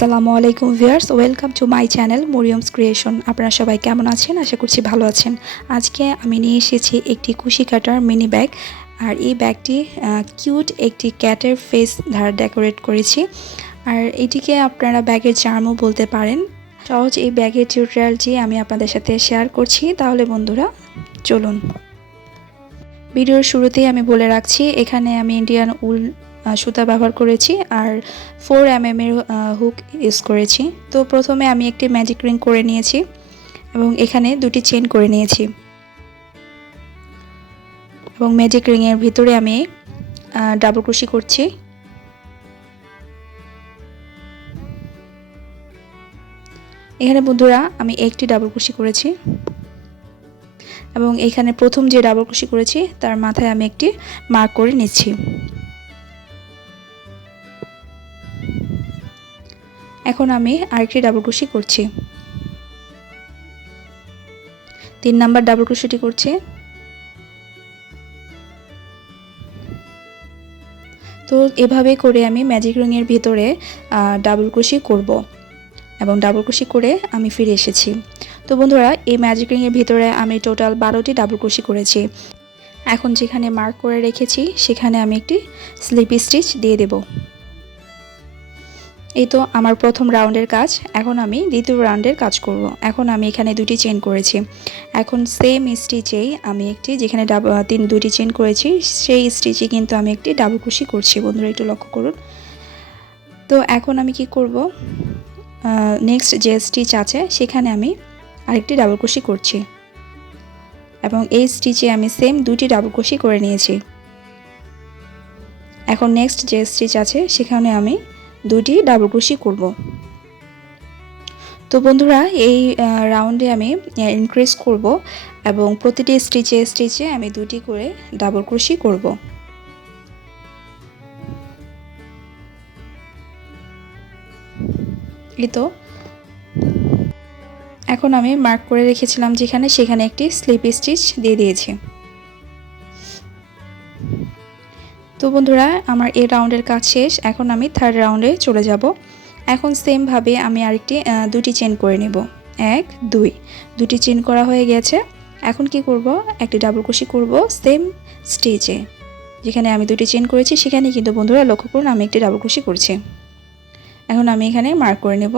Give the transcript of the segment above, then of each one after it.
আসসালামু আলাইকুম viewers, welcome to my channel Maryam's creation. আপনারা সবাই কেমন আছেন? আশা করছি ভালো আছেন। আজকে আমি নিয়ে এসেছি একটি কুশি কাটার মিনি ব্যাগ। আর এই ব্যাগটি কিউট একটি ক্যাটের ফেস দ্বারা ডেকোরেট করেছি। আর এটিকে আপনারা ব্যাগের চার্মও বলতে পারেন। সহজ এই ব্যাগের টিউটোরিয়ালটি আমি আপনাদের সাথে শেয়ার করছি। তাহলে বন্ধুরা চলুন। ভিডিওর শুরুতেই আমি বলে রাখছি, এখানে আমি ইন্ডিয়ান উল সুতা ব্যবহার করেছি আর 4 mm এর হুক ইউজ করেছি। তো প্রথমে আমি একটি ম্যাজিক রিং করে নিয়েছি এবং এখানে দুটি চেইন করে নিয়েছি এবং ম্যাজিক রিং এর ভিতরে আমি ডাবল ক্রোশি করছি। এখানে বন্ধুরা আমি একটি ডাবল ক্রোশি করেছি এবং এখানে প্রথম যে ডাবল ক্রোশি করেছি তার মাথায় আমি একটি মার্ক করে নিচ্ছি। এখন আমি আরেকটি ডাবল ক্রোশি করছি, 3 নাম্বার ডাবল ক্রোশিটি করছি। তো এভাবে করে আমি ম্যাজিক রিং এর ভিতরে ডাবল ক্রোশি করব এবং ডাবল ক্রোশি করে আমি ফিরে এসেছি। তো বন্ধুরা, এই ম্যাজিক রিং এর ভিতরে আমি টোটাল 12টি ডাবল ক্রোশি করেছি। এখন যেখানে মার্ক করে রেখেছি সেখানে আমি একটি স্লিপ স্টিচ দিয়ে দেব। এই তো আমার প্রথম রাউন্ডের কাজ। এখন আমি দ্বিতীয় রাউন্ডের কাজ করব। এখন আমি এখানে দুটি চেইন করেছি। এখন সেম স্টিচেই আমি একটি, যেখানে দুটি চেইন করেছি সেই স্টিচে কিন্তু আমি একটি ডাবল ক্রোশি করছি। বন্ধুরা একটু লক্ষ্য করুন। তো এখন আমি কি করব, নেক্সট যে স্টিচ আছে সেখানে আমি আরেকটি ডাবল ক্রোশি করছি এবং এই স্টিচে আমি সেম দুটি ডাবল ক্রোশি করে নিয়েছি। এখন নেক্সট যে স্টিচ আছে সেখানে আমি দুটি ডাবল ক্রোশি করব। তো বন্ধুরা, এই রাউন্ডে আমি ইনক্রিজ করব এবং প্রতিটি স্টিচে আমি দুটি করে ডাবল ক্রোশি করব। এই তো এখন আমি মার্ক করে রেখেছিলাম যেখানে, সেখানে একটি স্লিপ স্টিচ দিয়ে দিয়েছি। তো বন্ধুরা, আমার এই রাউন্ডের কাজ শেষ। এখন আমি থার্ড রাউন্ডে চলে যাব। এখন সেম ভাবে আমি আরেকটি দুটি চেইন করে নেব। 1 2 দুটি চেইন করা হয়ে গেছে। এখন কি করব, একটি ডাবল ক্রোশি করব সেম স্টিচে, যেখানে আমি দুটি চেইন করেছি সেখানে কিন্তু বন্ধুরা লক্ষ্য করুন আমি একটি ডাবল ক্রোশি করছি। এখন আমি এখানে মার্ক করে নেব।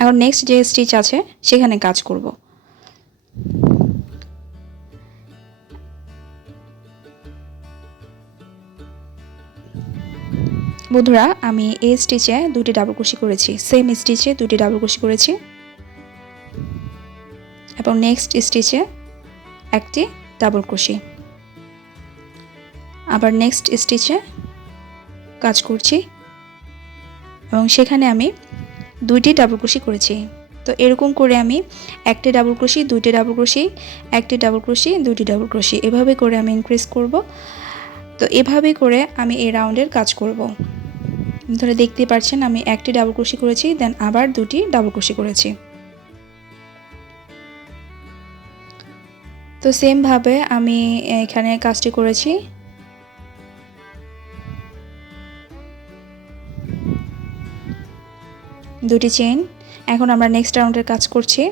এখন নেক্সট যে স্টিচ আছে সেখানে কাজ করব। বন্ধুরা, আমি এই স্টিচে দুটি ডাবল ক্রোশি করেছি, সেম স্টিচে দুটি ডাবল ক্রোশি করেছি এবং নেক্সট স্টিচে একটি ডাবল ক্রোশি, আবার নেক্সট স্টিচে কাজ করছি এবং সেখানে আমি দুইটি ডাবল ক্রোশি করেছি। তো এরকম করে আমি একটি ডাবল ক্রোশি, দুইটি ডাবল ক্রোশি, একটি ডাবল ক্রোশি, দুইটি ডাবল ক্রোশি, এভাবে করে আমি ইনক্রিজ করব। তো এভাবে করে আমি এই রাউন্ডের কাজ করব। ধরে দেখতে পাচ্ছেন আমি একটি ডাবল ক্রোশি করেছি, দেন আবার দুটি ডাবল ক্রোশি করেছি। তো সেম ভাবে আমি এখানে কাজটি করেছি। দুটি চেইন। এখন আমরা নেক্সট রাউন্ডের কাজ করছি।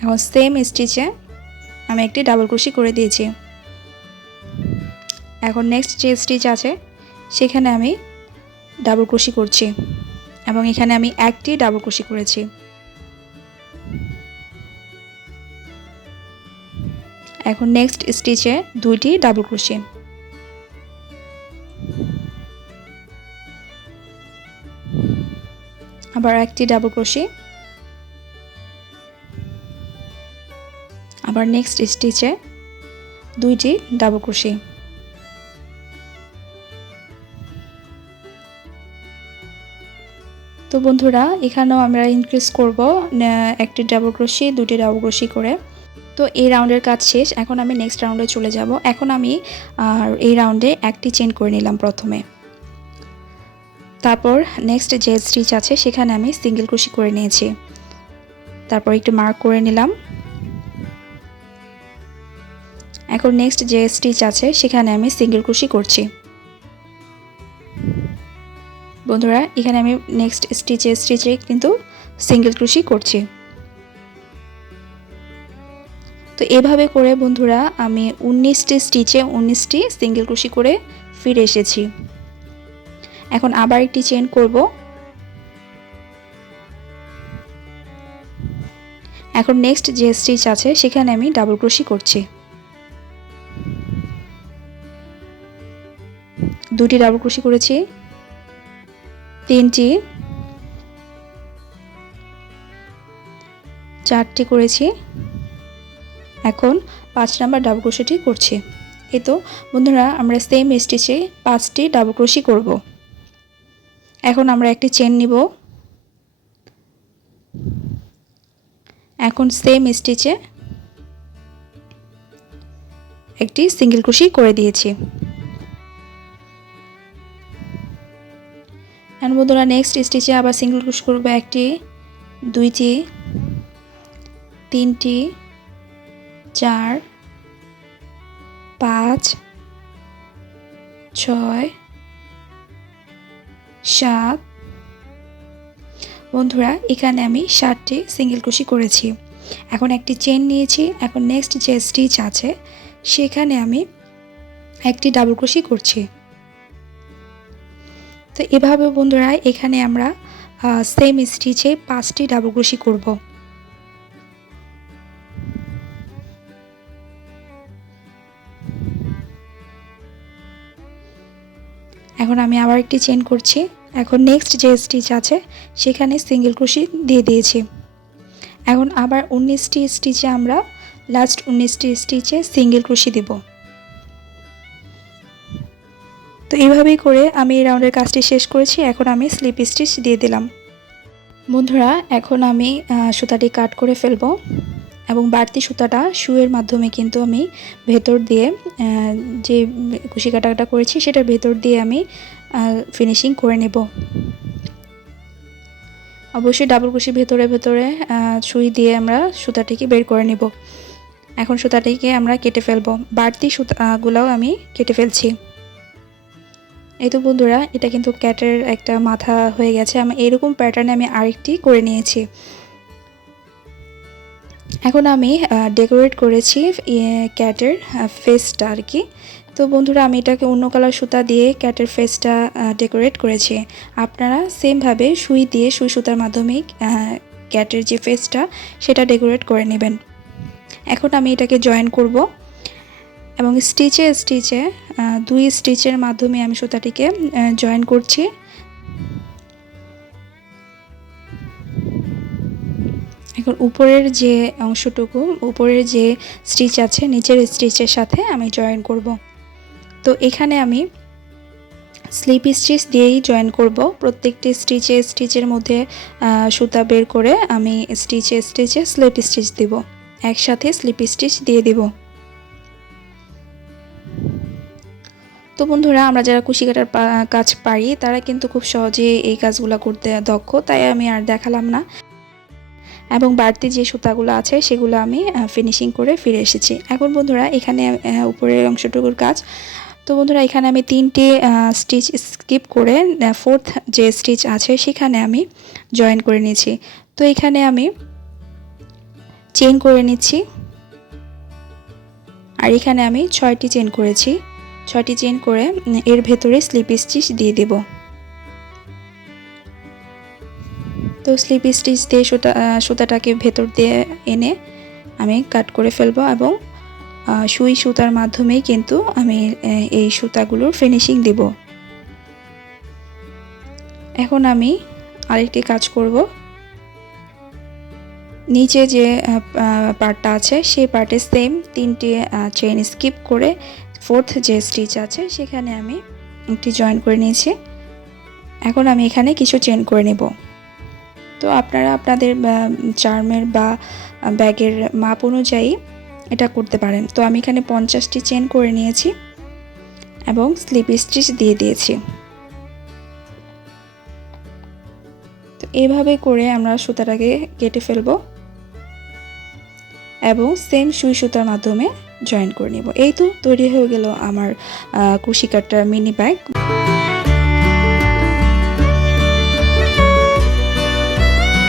এখন সেম স্টিচে আমি একটি ডাবল ক্রোশি করে দিয়েছি। এখন নেক্সট যে স্টিচ আছে সেখানে আমি ডাবল ক্রোশি করছি এবং এখানে আমি একটি ডাবল ক্রোশি করেছি। এখন নেক্সট স্টিচে দুইটি ডাবল ক্রোশি, আবার একটি ডাবল ক্রোশি, আবার নেক্সট স্টিচে দুইটি ডাবল ক্রোশি। তো বন্ধুরা, এখানেও আমরা ইনক্রিজ করব একটি ডাবল ক্রোশি, দুটি ডাবল ক্রোশি করে। তো এই রাউন্ডের কাজ শেষ। এখন আমি নেক্সট রাউন্ডে চলে যাব। এখন আমি এই রাউন্ডে একটি চেইন করে নিলাম প্রথমে, তারপর নেক্সট যে স্টিচ আছে সেখানে আমি সিঙ্গেল ক্রোশি করে নিয়েছি, তারপর একটু মার্ক করে নিলাম। এখন নেক্সট যে স্টিচ আছে সেখানে আমি সিঙ্গেল ক্রোশি করছি। বন্ধুরা এখানে আমি নেক্সট স্টিচে কিন্তু সিঙ্গেল ক্রোশি করছি। তো এভাবে করে বন্ধুরা আমি 19টি স্টিচে 19টি সিঙ্গেল ক্রোশি করে ফিরে এসেছি। এখন আবার একটি চেইন করব। এখন নেক্সট যে স্টিচ আছে সেখানে আমি ডাবল ক্রোশি করছি। দুটি ডাবল ক্রোশি করেছি, তিনটি, চারটি করেছি, এখন 5 নাম্বার ডাবল ক্রোশিটি করছি। এই তো বন্ধুরা আমরা সেম স্টিচে 5টি ডাবল ক্রোশি করব। এখন আমরা একটি চেন নিব। এখন সেম স্টিচে একটি সিঙ্গেল ক্রোশি করে দিয়েছি। এখন বন্ধুরা নেক্সট স্টিচে আবার সিঙ্গেল ক্রোশি করব। একটি, দুইটি, তিনটি, 4, 5, 6, 7। বন্ধুরা এখানে আমি 7টি সিঙ্গেল ক্রোশি করেছি। এখন একটি চেন নিয়েছি। এখন নেক্সট যে স্টিচ আছে সেখানে আমি একটি ডাবল ক্রোশি করছি। তো এভাবে বন্ধুরা এখানে আমরা সেম স্টিচে 5টি ডাবল ক্রোশি করব। এখন আমি আবার একটি চেন করছি। এখন নেক্সট যে স্টিচ আছে সেখানে সিঙ্গেল ক্রোশি দিয়ে দিয়েছি। এখন আবার 19টি স্টিচে আমরা লাস্ট 19টি স্টিচে সিঙ্গেল ক্রোশি দেব। তো এইভাবেই করে আমি এই রাউন্ডের কাজটি শেষ করেছি। এখন আমি স্লিপ স্টিচ দিয়ে দিলাম। বন্ধুরা এখন আমি সুতাটি কাট করে ফেলবো এবং বাড়তি সুতাটা সুইয়ের মাধ্যমে কিন্তু আমি ভেতর দিয়ে যে কুশি কাটাটা করেছি সেটার ভেতর দিয়ে আমি ফিনিশিং করে নেব। অবশ্যই ডাবল কুশি ভেতরে সুই দিয়ে আমরা সুতাটিকে বের করে নেব। এখন সুতাটিকে আমরা কেটে ফেলবো। বাড়তি সুতাগুলোও আমি কেটে ফেলছি। এই তো বন্ধুরা এটা কিন্তু ক্যাটের একটা মাথা হয়ে গেছে। আমি এরকম প্যাটার্নে আমি আরেকটি করে নিয়েছি। এখন আমি ডেকোরেট করেছি ক্যাটের ফেসটা আর কি। তো বন্ধুরা আমি এটাকে অন্য কালার সুতা দিয়ে ক্যাটের ফেসটা ডেকোরেট করেছি। আপনারা সেমভাবে সুই সুতার মাধ্যমে ক্যাটের যে ফেসটা সেটা ডেকোরেট করে নেবেন। এখন আমি এটাকে জয়েন করব এবং স্টিচে 2 স্টিচের মাধ্যমে আমি সুতাটিকে জয়েন করছি। এখন উপরের যে অংশটুকু উপরের যে স্টিচ আছে নিচের স্টিচের সাথে আমি জয়েন করব। তো এখানে আমি স্লিপ স্টিচ দিয়েই জয়েন করব। প্রত্যেকটি স্টিচের মধ্যে সুতা বের করে আমি স্টিচে স্লিপ স্টিচ দেব। একসাথে স্লিপ স্টিচ দিয়ে দেব। তো বন্ধুরা আমরা যারা কুশি কাটার কাজ পারি তারা কিন্তু খুব সহজে এই কাজগুলো করতে দক্ষ, তাই আমি আর দেখালাম না। এবং বাড়তি যে সুতাগুলো আছে সেগুলো আমি ফিনিশিং করে ফিরে এসেছি। এখন বন্ধুরা এখানে উপরের অংশটুকুর কাজ। তো বন্ধুরা এখানে আমি 3টে স্টিচ স্কিপ করে 4th যে স্টিচ আছে সেখানে আমি জয়েন করে নিয়েছি। তো এখানে আমি চেইন করে নিচ্ছি আর এখানে আমি 6টি চেইন করেছি। 6টি চেইন করে এর ভেতরে স্লিপ স্টিচ দিয়ে দেব। তো স্লিপ স্টিচ দিয়ে সুতাটাকে ভেতর দিয়ে এনে আমি কাট করে ফেলবো এবং সুতার মাধ্যমেই কিন্তু আমি এই সুতাগুলোর ফিনিশিং দেব। এখন আমি আরেকটি কাজ করব। নিচে যে পার্টটা আছে সেই পার্টে সেম 3টে চেইন স্কিপ করে 4th যে স্টিচ আছে সেখানে আমি একটি জয়েন করে নিয়েছি। এখন আমি এখানে কিছু চেইন করে নেব। তো আপনারা আপনাদের চার্মের বা ব্যাগের মাপ অনুযায়ী এটা করতে পারেন। তো আমি এখানে 50টি চেইন করে নিয়েছি এবং স্লিপ স্টিচ দিয়ে দিয়েছি। তো এইভাবে করে আমরা সুতাটাকে কেটে ফেলবো এবং সেম সুই সুতার মাধ্যমে জয়েন করে নেব। এই তো তৈরি হয়ে গেল আমার কুশি কাটার মিনি ব্যাগ।